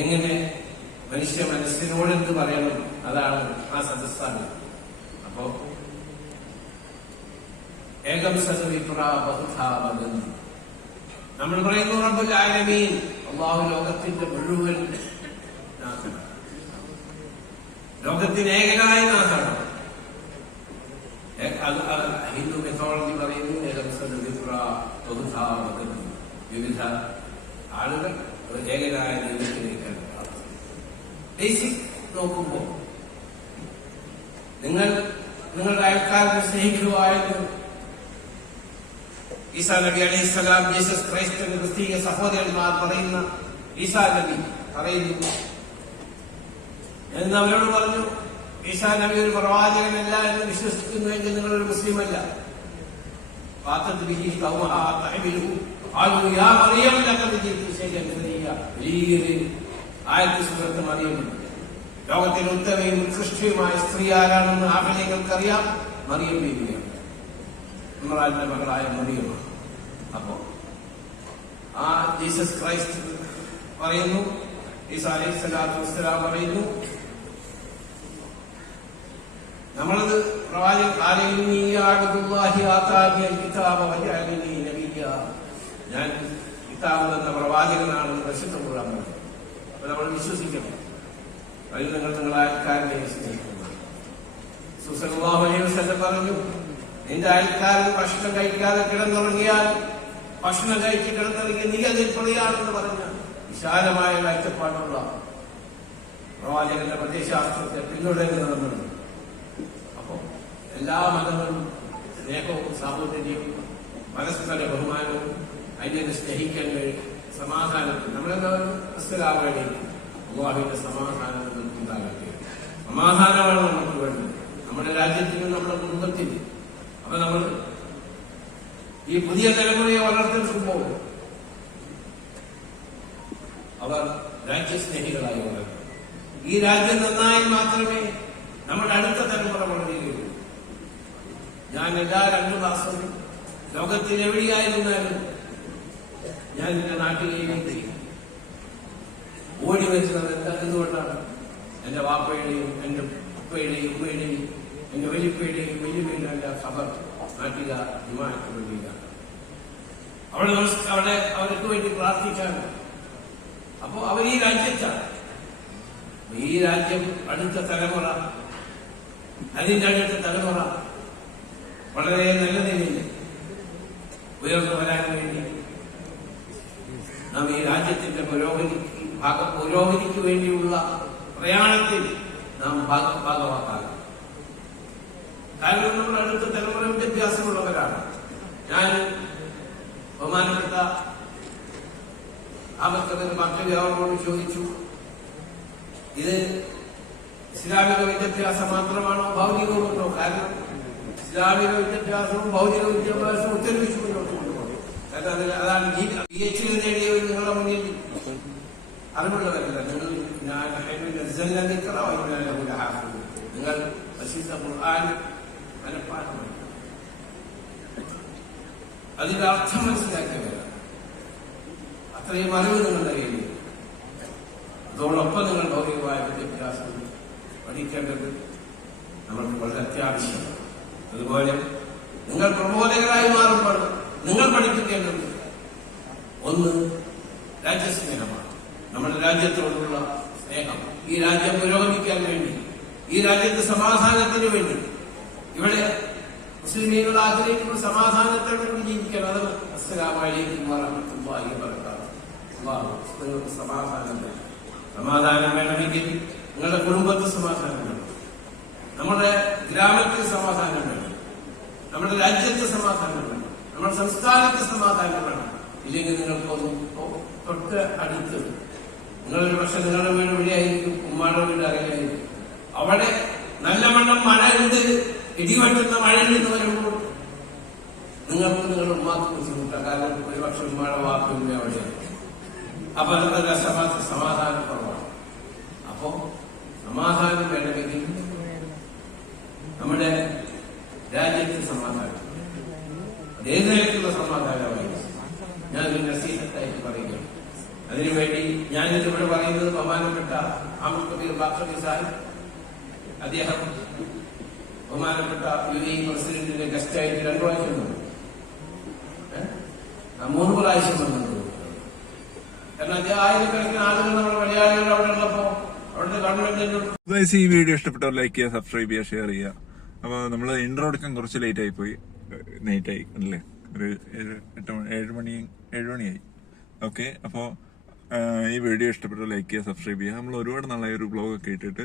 എങ്ങനെ മനുഷ്യ മനസ്സിനോടെന്ത് പറയണം അതാണ് ആ സദസ്സാണ്. അപ്പോ ഏകം സദ്വിപ്രാവദന്തി നമ്മൾ പറയുന്നു റബ്ബുൽ ആലമീൻ, അല്ലാഹു ലോകത്തിന്റെ മുഴുവൻ നാഥനാണ്, ലോകത്തിന് ഏകനായ നാഥനാണ്. ഹിന്ദു മെത്തോളജി പറയുന്നു ഏകം സദ്വിപ്രാവദന്തി, വിവിധ ആളുകൾ ഏകനായ ദൈവത്തിലേക്കാണ് പ്രാർത്ഥിക്കുന്നത്. ബേസിക് നോക്കുമ്പോ നിങ്ങളുടെ അയൽക്കാരനെ സ്നേഹിക്കുവായിരുന്നു ഈസാ നബി അലൈഹിസ്സലാം. ജീസസ് ക്രൈസ്റ്റിന്റെ ക്രിസ്തീയ സഹോദരന്മാർ പറയുന്ന ഈസാ നബി പറയുന്നു എന്ന് അവരോട് പറഞ്ഞു, ഈസാ നബി ഒരു പ്രവാചകനല്ല എന്ന് വിശ്വസിക്കുന്നുവെങ്കിൽ നിങ്ങളൊരു മുസ്ലിം അല്ല. വലിയൊരു ആയത്ത് സുഹൃത്ത് മറിയമുണ്ട്. ലോകത്തിലെ ഉത്തമയും ഉത്കൃഷ്ടയുമായ സ്ത്രീ ആരാണെന്ന് ആഫിലേക്കറിയാം, മറിയം ബീവിയാണ്, ഇമ്രാന്റെ മകളായ മറിയമാണ്. അപ്പോ ആ ജീസസ് ക്രൈസ്റ്റ് പറയുന്നു, ഈസാ അലൈഹിസ്സലാത്തു വസ്സലാം പറയുന്നു, നമ്മളത് ഞാൻ കിതാബ് എന്ന പ്രവാചകനാണെന്ന് പരിശുദ്ധ ഖുർആൻ പറഞ്ഞു. നമ്മൾ വിശ്വസിക്കണം. അതിൽ നിങ്ങളുടെ അയൽക്കാരനെ സ്നേഹിക്കുന്നു. സല്ലല്ലാഹു അലൈഹി വസല്ലം പറഞ്ഞു, നിന്റെ അയൽക്കാരൻ ഭക്ഷണം കഴിക്കാതെ കിടന്നുറങ്ങിയാൽ ഭക്ഷണം കഴിച്ച് കിടന്നിറങ്ങി നീ അതിൽ പ്രതിയാണെന്ന് പറഞ്ഞ വിശാലമായ കാഴ്ചപ്പാടുള്ള പ്രവാചകന്റെ പ്രത്യയശാസ്ത്രത്തെ പിന്തുടരുന്നതെന്നുണ്ട്. അപ്പോ എല്ലാ മതങ്ങളും സ്നേഹവും സാഹോദര്യവും പരസ്പര ബഹുമാനവും അതിനെ സ്നേഹിക്കാൻ കഴിയും. സമാധാനത്തിൽ നമ്മളെല്ലാവരും അസ്സലാമു അള്ളാഹുവിന്റെ സമാധാനം ഉണ്ടാകട്ടെ. സമാധാനമാണ് നമുക്ക് വേണ്ടത് നമ്മുടെ രാജ്യത്തിനും നമ്മുടെ കുടുംബത്തിനും. അപ്പൊ നമ്മൾ ഈ പുതിയ തലമുറയെ വളർത്തുമ്പോൾ അവർ രാജ്യസ്നേഹികളായി വളരും. ഈ രാജ്യം നന്നായി മാത്രമേ നമ്മുടെ അടുത്ത തലമുറ വളരുകയുള്ളൂ. ഞാൻ എല്ലാ 2 മാസവും ലോകത്തിൽ എവിടെയായിരുന്നാലും ഞാൻ എന്റെ നാട്ടിലേക്ക് ഓടി വെച്ചത് എന്തുകൊണ്ടാണ്? എന്റെ വാപ്പയുടെയും എന്റെ ഉപ്പയുടെയും ഉമ്മയുടെയും എന്റെ വലിപ്പയുടെയും വലിയമ്മയുടെ എന്റെ ഖബർ നാട്ടിക ജുമാഅത്ത് പള്ളിയിലാണ്. അവിടെ അവർക്ക് വേണ്ടി പ്രാർത്ഥിക്കാൻ. അപ്പോ അവർ ഈ രാജ്യത്താണ്. ഈ രാജ്യം അടുത്ത തലമുറ, അതിന്റെ അടുത്ത തലമുറ വളരെ നല്ല നിലയിൽ ഉയർന്നു വരാൻ വേണ്ടി നാം ഈ രാജ്യത്തിന്റെ പുരോഗതിക്ക് വേണ്ടിയുള്ള പ്രയാണത്തിൽ നാം ഭാഗമാക്കാം. കാരണം നമ്മൾ അടുത്ത തലമുറ വിദ്യാഭ്യാസമുള്ളവരാണ്. ഞാൻ ബഹുമാനപ്പെട്ട ആമക്കബിന് മക്കളെ അവരോട് ചോദിച്ചു, ഇത് ഇസ്ലാമിക വിദ്യാഭ്യാസം മാത്രമാണോ ഭൗതികവുമുണ്ടോ? കാരണം ഇസ്ലാമിക വിദ്യാഭ്യാസവും ഭൗതിക വിദ്യാഭ്യാസവും ഒത്തൊരുമിച്ച് മുന്നോട്ട് കൊണ്ടുപോകും. കാരണം അതാണ് PhD നേടിയവർ നിങ്ങളുടെ മുന്നിൽ അറിവുള്ളവരല്ല. നിങ്ങൾ മനഃപ്പാഠമാണ്, അതിന്റെ അർത്ഥം മനസ്സിലാക്കിയവരാണ്. അത്രയും അറിവ് നിങ്ങളുടെ കയ്യിൽ. അതോടൊപ്പം നിങ്ങൾ ഭൗതികമായ വിദ്യാഭ്യാസം പഠിക്കേണ്ടത് നമ്മൾക്ക് വളരെ അത്യാവശ്യമാണ്. അതുപോലെ നിങ്ങൾ പ്രബോധകരായി മാറുമ്പോൾ നിങ്ങൾ പഠിപ്പിക്കേണ്ടത് ഒന്ന് രാജ്യസ്നേഹമാണ്. നമ്മുടെ രാജ്യത്തോടുള്ള സ്നേഹം, ഈ രാജ്യം പുരോഗമിക്കാൻ വേണ്ടി, ഈ രാജ്യത്ത് സമാധാനത്തിന് വേണ്ടി. ഇവിടെ മുസ്ലിമീങ്ങൾ ആഗ്രഹിക്കുന്ന സമാധാനത്തോടെ വേണ്ടി ജീവിക്കണം. അത് അസ്സലാമു അലൈക്കും വറഹ്മത്തുള്ളാഹി വബറകാതുഹു. നിങ്ങൾക്ക് സമാധാനം വേണം. സമാധാനം വേണമെങ്കിൽ നിങ്ങളുടെ കുടുംബത്തിൽ സമാധാനം വേണം, നമ്മുടെ ഗ്രാമത്തിൽ സമാധാനം വേണം, നമ്മുടെ രാജ്യത്ത് സമാധാനം വേണം, നമ്മുടെ സംസ്ഥാനത്ത് സമാധാനം വേണം. ഇല്ലെങ്കിൽ നിങ്ങൾക്കൊന്നും തൊട്ട് അടുത്ത് നിങ്ങളൊരു പക്ഷെ നിങ്ങളുടെ വീട് എവിടെയായിരിക്കും, ഉമ്മാടെ വീട് അറിയായിരിക്കും. അവിടെ നല്ലവണ്ണം മഴയുണ്ട്, ഇടിവെട്ടുന്ന മഴയുണ്ടെന്ന് വരുമ്പോൾ നിങ്ങൾക്ക് നിങ്ങളുടെ ഉമ്മാക്ക് ബുദ്ധിമുട്ടാണ്. കാരണം ഒരുപക്ഷെ ഉമ്മാടെ വാക്കുണ്ട് അവിടെയാണ്. അപ്പൊ അതൊക്കെ സമാധാനം കുറവാണ്. അപ്പോ സമാധാനം വേണമെങ്കിൽ നമ്മുടെ രാജ്യത്ത് സമാധാനം, ഏത് നിലയ്ക്കുള്ള സമാധാനമായി ഞാൻ ഒരു നസീഹത്തായിട്ട് പറയുകയാണ്. അതിനുവേണ്ടി ഞാനിതിവിടെ പറയുന്നത് ബഹുമാനപ്പെട്ട അഹമ്മദ് കബീർ ബാഖവി സാഹിബ്, അദ്ദേഹം ബഹുമാനപ്പെട്ട UAE പ്രസിഡന്റിന്റെ ഗസ്റ്റായിട്ട് 2 പ്രാവശ്യം വന്നു, 3 പ്രാവശ്യം വന്നു. കാരണം അദ്ദേഹം ആയിരക്കണക്കിന് ആളുകൾ നമ്മുടെ മലയാളികൾ അവിടെ ഉള്ളപ്പോ അവിടുത്തെ ഗവൺമെന്റ്. ഈ വീഡിയോ ഇഷ്ടപ്പെട്ടവർ ലൈക്ക് ചെയ്യുക, സബ്സ്ക്രൈബ് ചെയ്യുക, ഷെയർ ചെയ്യുക. അപ്പൊ നമ്മള് ഇൻട്രോ എടുക്കാൻ കുറച്ച് ലേറ്റ് ആയി പോയി, നൈറ്റായി അല്ലേ, ഒരു 7 മണിയായി. ഓക്കെ, അപ്പോ ഈ വീഡിയോ ഇഷ്ടപ്പെട്ട ലൈക്ക് ചെയ്യുക, സബ്സ്ക്രൈബ് ചെയ്യുക. നമ്മൾ ഒരുപാട് നാളായി ഒരു വ്ലോഗ് ഒക്കെ ഇട്ടിട്ട്.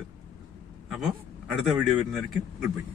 അപ്പോൾ അടുത്ത വീഡിയോ വരുന്നതായിരിക്കും. Good bye.